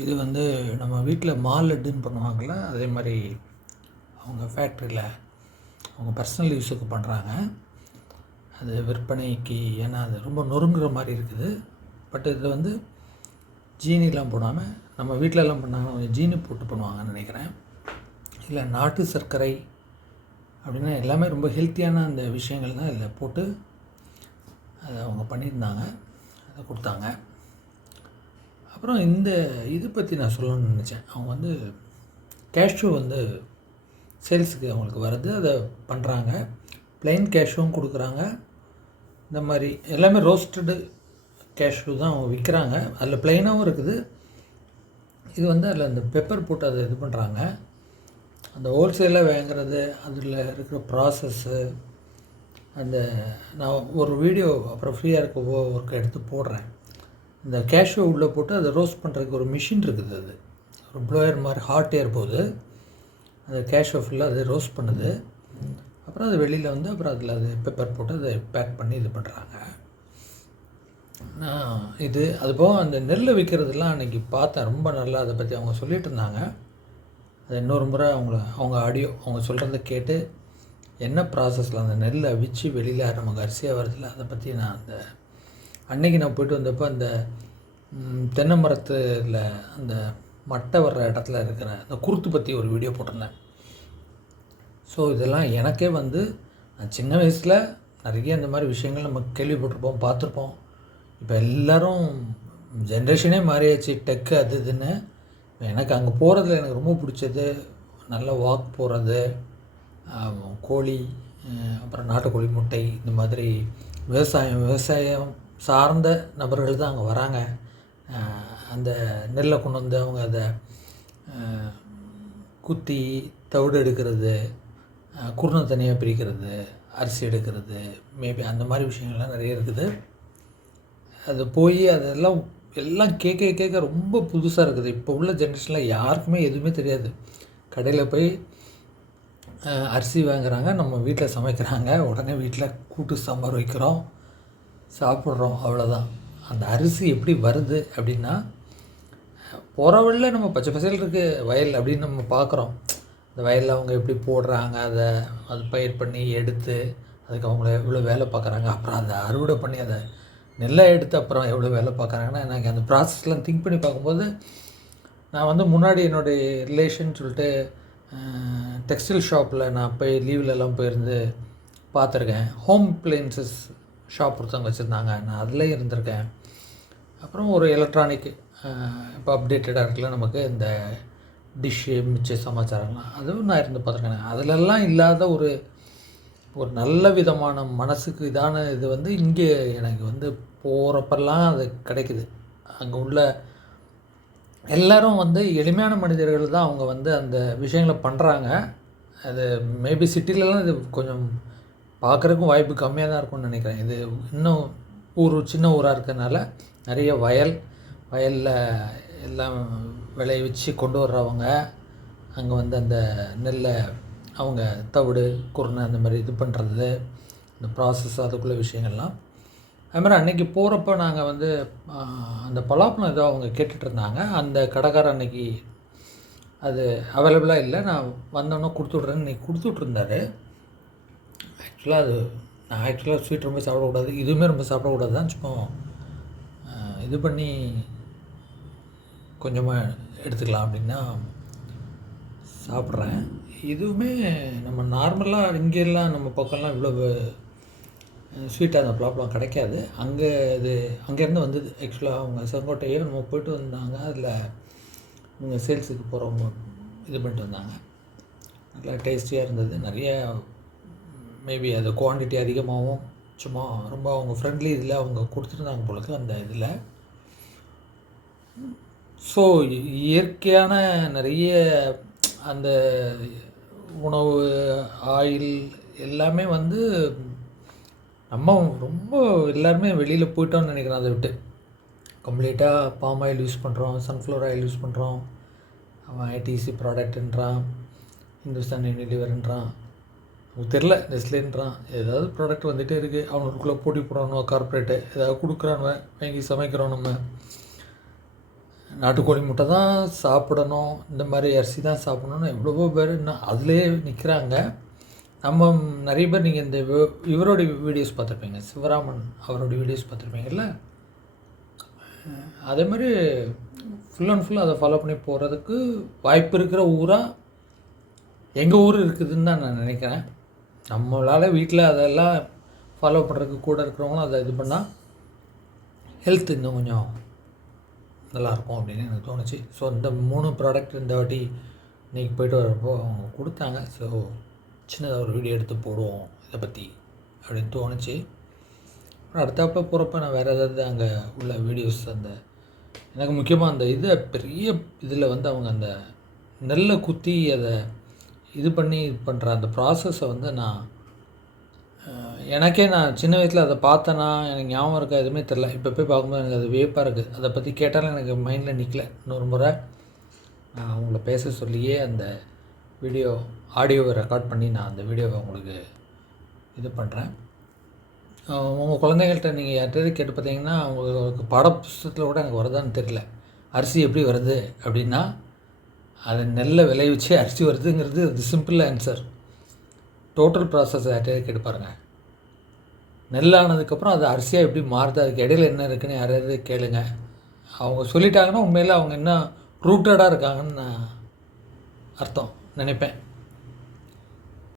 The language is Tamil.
இது வந்து நம்ம வீட்டில் மால் லட்டுன்னு பண்ணுவாங்கள்ல அதே மாதிரி அவங்க ஃபேக்ட்ரியில் அவங்க பர்சனல் யூஸுக்கு பண்ணுறாங்க அது விற்பனைக்கு ஏன்னா அது ரொம்ப நொறுங்குற மாதிரி இருக்குது. பட் இது வந்து ஜீனிலாம் போடாமல் நம்ம வீட்டிலலாம் பண்ணாங்கன்னா கொஞ்சம் ஜீனி போட்டு பண்ணுவாங்கன்னு நினைக்கிறேன். இல்லை நாட்டு சர்க்கரை அப்படின்னா எல்லாமே ரொம்ப ஹெல்த்தியான அந்த விஷயங்கள் தான் இதில் போட்டு அதை அவங்க பண்ணியிருந்தாங்க அதை கொடுத்தாங்க. அப்புறம் இந்த இது பற்றி நான் சொல்லணும்னு நினச்சேன். அவங்க வந்து கேஷ்யூ வந்து சேல்ஸுக்கு அவங்களுக்கு வருது அதை பண்ணுறாங்க ப்ளைன் கேஷ்யூவும் கொடுக்குறாங்க. இந்த மாதிரி எல்லாமே ரோஸ்டடு கேஷ்யூ தான் அவங்க விற்கிறாங்க அதில் ப்ளைனாகவும் இருக்குது. இது வந்து அதில் அந்த பெப்பர் போட்டு அதை இது பண்ணுறாங்க அந்த ஹோல்சேலில் வாங்குறது அதில் இருக்கிற ப்ராசஸ்ஸு அந்த நான் ஒரு வீடியோ அப்புறம் ஃப்ரீயாக இருக்க ஒர்க் எடுத்து போடுறேன். இந்த கேஷ்யூ உள்ளே போட்டு அதை ரோஸ்ட் பண்ணுறதுக்கு ஒரு மிஷின் இருக்குது அது. ஒரு ப்ளோயர் மாதிரி ஹாட் ஏர் போகுது அந்த கேஷ்யூ ஃபுல்லாக அதை ரோஸ்ட் பண்ணுது. அப்புறம் அது வெளியில் வந்து அப்புறம் அதில் அது பெப்பர் போட்டு அதை பேக் பண்ணி இது பண்ணுறாங்க நான் இது அதுபோக அந்த நெல் விற்கிறதுலாம் அன்றைக்கி பார்த்தேன். ரொம்ப நல்லா அதை பற்றி அவங்க சொல்லிகிட்டு இருந்தாங்க. அது இன்னொரு முறை அவங்கள அவங்க ஆடியோ அவங்க சொல்கிறத கேட்டு என்ன ப்ராசஸில் அந்த நெல்லை அவிச்சு வெளியில் நமக்கு அரிசியாக வருதில்ல அதை பற்றி நான் அந்த அன்னைக்கு நான் போயிட்டு வந்தப்போ அந்த ம், தென்னை மரத்தில் அந்த மட்டை வர்ற இடத்துல இருக்கிற அந்த குருத்து பற்றி ஒரு வீடியோ போட்டிருந்தேன். ஸோ இதெல்லாம் எனக்கே வந்து நான் சின்ன வயசில் நிறைய இந்த மாதிரி விஷயங்கள் நம்ம கேள்விப்பட்டிருப்போம் பார்த்துருப்போம். இப்போ எல்லோரும் ஜென்ரேஷனே மாறியாச்சு டெக்கு அது இதுன்னு. எனக்கு அங்கே போகிறதுல எனக்கு ரொம்ப பிடிச்சது நல்ல வாக் போகிறது கோழி அப்புறம் நாட்டுக்கோழி முட்டை இந்த மாதிரி விவசாயம் விவசாயம் சார்ந்த நபர்கள் தான் அங்கே வராங்க. அந்த நெல்லை கொண்டு வந்து அவங்க அதை குத்தி தவிடு எடுக்கிறது குருணை தனியாக பிரிக்கிறது அரிசி எடுக்கிறது மேபி அந்த மாதிரி விஷயங்கள்லாம் நிறைய இருக்குது. அது போய் அதெல்லாம் எல்லாம் கேட்க கேட்க ரொம்ப புதுசாக இருக்குது. இப்போ உள்ள ஜென்ரேஷனில் யாருக்குமே எதுவுமே தெரியாது. கடையில் போய் அரிசி வாங்குறாங்க நம்ம வீட்டில் சமைக்கிறாங்க உடனே வீட்டில் கூட்டு சாம்பார் வைக்கிறோம். சாப்பிட்றோம் அவ்வளோதான் அந்த அரிசி எப்படி வருது அப்படின்னா போகிற வழியில் நம்ம பச்சை பசேல் இருக்கு வயல் அப்படின்னு நம்ம பார்க்குறோம் அந்த வயலில் அவங்க எப்படி போடுறாங்க அதை அது பயிர் பண்ணி எடுத்து அதுக்கு அவங்கள எவ்வளோ வேலை பார்க்குறாங்க அப்புறம் அதை அறுவடை பண்ணி அதை நெல்லை எடுத்து அப்புறம் எவ்வளோ வேலை பார்க்குறாங்கன்னா எனக்கு அந்த ப்ராசஸ்லாம் திங்க் பண்ணி பார்க்கும்போது நான் வந்து முன்னாடி என்னுடைய ரிலேஷன் சொல்லிட்டு டெக்ஸ்டைல் ஷாப்பில் நான் போய் லீவ்லலாம் போயிருந்து பார்த்துருக்கேன். ஹோம் அப்ளையன்சஸ் ஷாப் ஒருத்தவங்க வச்சுருந்தாங்க. நான் அதிலே இருந்திருக்கேன். அப்புறம் ஒரு எலக்ட்ரானிக் இப்போ அப்டேட்டடாக இருக்குல்ல நமக்கு இந்த டிஷ்ஷு மிச்ச சமாச்சாரம்லாம். அதுவும் நான் இருந்து பார்த்துருக்கேன். அதிலெல்லாம் இல்லாத ஒரு ஒரு நல்ல விதமான மனசுக்கு இதான இது வந்து இங்கே எனக்கு வந்து போகிறப்பெல்லாம் அது கிடைக்குது. அங்கே உள்ள எல்லோரும் வந்து எளிமையான மனிதர்கள் தான் அவங்க வந்து அந்த விஷயங்களை பண்ணுறாங்க அது மேபி சிட்டிலலாம் இது கொஞ்சம் பார்க்குறக்கும் வாய்ப்பு கம்மியாக தான் இருக்கும்னு நினைக்கிறேன். இது இன்னும் ஊர் சின்ன ஊராக இருக்கறனால நிறைய வயல் வயலில் எல்லாம் விளைவிச்சு கொண்டு வர்றவங்க அங்கே வந்து அந்த நெல்லை அவங்க தவிடு குருணை அந்த மாதிரி இது பண்ணுறது இந்த ப்ராசஸ் அதுக்குள்ள விஷயங்கள்லாம். அது மாதிரி அன்றைக்கி போகிறப்ப நாங்கள் வந்து அந்த பலாப்பழம் ஏதோ அவங்க கேட்டுட்ருந்தாங்க அந்த கடைக்காரர் அன்னைக்கு அது அவைலபிளாக இல்லை. நான் வந்தோன்னே கொடுத்து விட்றேன்னு கொடுத்துட்ருந்தாரு ஆக்சுவலாக அது நான் ஆக்சுவலாக ஸ்வீட் ரொம்ப சாப்பிடக்கூடாது இதுவுமே ரொம்ப சாப்பிடக்கூடாது தான் சும்மா இது பண்ணி கொஞ்சமாக எடுத்துக்கலாம் அப்படின்னா சாப்பிட்றேன். இதுவுமே நம்ம நார்மலாக இங்கெல்லாம் நம்ம பக்கம்லாம் இவ்வளோ ஸ்வீட்டாக அந்த ப்ராப்ளம் கிடைக்காது. அங்கே இது அங்கேருந்து வந்தது. ஆக்சுவலாக அவங்க செங்கோட்டையே நம்ம போயிட்டு வந்தாங்க. அதில் இவங்க சேல்ஸுக்கு போகிறவங்க இது பண்ணிட்டு வந்தாங்க. நல்லா டேஸ்டியாக இருந்தது. நிறைய மேபி அது குவான்டிட்டி அதிகமாகவும் சும்மா ரொம்ப அவங்க ஃப்ரெண்ட்லி இதில் அவங்க கொடுத்துருந்தாங்க போலக்கு அந்த இதில். ஸோ இயற்கையான நிறைய அந்த உணவு ஆயில் எல்லாமே வந்து நம்ம ரொம்ப எல்லாருமே வெளியில் போயிட்டோம்னு நினைக்கிறோம் அதை விட்டு. கம்ப்ளீட்டாக பாம் ஆயில் யூஸ் பண்ணுறோம் சன்ஃப்ளவர் ஆயில் யூஸ் பண்ணுறோம் அவன் ஐடிசி ப்ராடக்ட்ன்றான் இந்துஸ்தான் யூனிலிவர்ன்றான் உங்களுக்கு தெரில நெஸ்லேன்றான் ஏதாவது ப்ராடக்ட் வந்துகிட்டே இருக்குது அவனுக்குள்ளே போட்டி போடணும் கார்ப்பரேட்டு ஏதாவது கொடுக்குறானுவ வாங்கி சமைக்கிறோம் நம்ம. நாட்டுக்கோழி முட்டை தான் சாப்பிடணும். இந்த மாதிரி அரிசி தான் சாப்பிடணும்னு எவ்வளவோ பேர் இன்னும் அதிலே நிற்கிறாங்க நம்ம நிறைய பேர் நீங்கள் இந்த இவரோடைய இவருடைய வீடியோஸ் பார்த்துருப்பீங்க. சிவராமன் அவருடைய வீடியோஸ் பார்த்துருப்பீங்கல்ல? அதே மாதிரி ஃபுல் அண்ட் ஃபுல் அதை ஃபாலோ பண்ணி போகிறதுக்கு வாய்ப்பு இருக்கிற ஊராக எங்கள் ஊர் இருக்குதுன்னு தான் நான் நினைக்கிறேன். நம்மளால் வீட்டில் அதெல்லாம் ஃபாலோ பண்ணுறதுக்கு கூட இருக்கிறவங்களும் அதை இது பண்ணால் ஹெல்த் இன்னும் கொஞ்சம் நல்லாயிருக்கும் அப்படின்னு எனக்கு தோணுச்சு. ஸோ இந்த மூணு ப்ராடக்ட் இந்த வாட்டி இன்றைக்கி போயிட்டு வரப்போ அவங்க கொடுத்தாங்க. ஸோ சின்னதாக ஒரு வீடியோ எடுத்து போடுவோம் இதை பற்றி அப்படின்னு தோணுச்சு. அப்புறம் அடுத்தாப்புல போகிறப்ப நான் வேறு ஏதாவது அங்கே உள்ள வீடியோஸ் அந்த எனக்கு முக்கியமாக அந்த இதை பெரிய இதில் வந்து அவங்க அந்த நெல்லை குத்தி அதை இது பண்ணி இது பண்ணுற அந்த ப்ராசஸை வந்து நான் எனக்கே நான் சின்ன வயசில் அதை பார்த்தேன்னா எனக்கு ஞாபகம் இருக்கா எதுவுமே தெரில இப்போ போய் பார்க்கும்போது எனக்கு அது வியப்பாக இருக்குது அதை பற்றி கேட்டாலும் எனக்கு மைண்டில் நிற்கல இன்னொரு முறை நான் அவங்கள பேச சொல்லியே அந்த வீடியோ ஆடியோவை ரெக்கார்ட் பண்ணி நான் அந்த வீடியோவை உங்களுக்கு இது பண்ணுறேன் உங்கள் குழந்தைகள்கிட்ட நீங்கள் யார்கிட்டயாவது கேட்டு பார்த்தீங்கன்னா அவங்களுக்கு பாட புஸ்தகத்தில் கூட எனக்கு வருதான்னு தெரியல. அரிசி எப்படி வருது அப்படின்னா அது நெல்லை விளைவிச்சு அரிசி வருதுங்கிறது அது சிம்பிள் ஆன்சர் டோட்டல் ப்ராசஸ் யார்கிட்டயாவது கேட்டு பாருங்கள் நெல்லானதுக்கப்புறம் அது அரிசியாக எப்படி மாறுது? அதுக்கு இடையில என்ன இருக்குன்னு யாரையாவது கேளுங்க. அவங்க சொல்லிட்டாங்கன்னா உண்மையில் அவங்க என்ன ரூட்டடாக இருக்காங்கன்னு நான் அர்த்தம் நினைப்பேன்.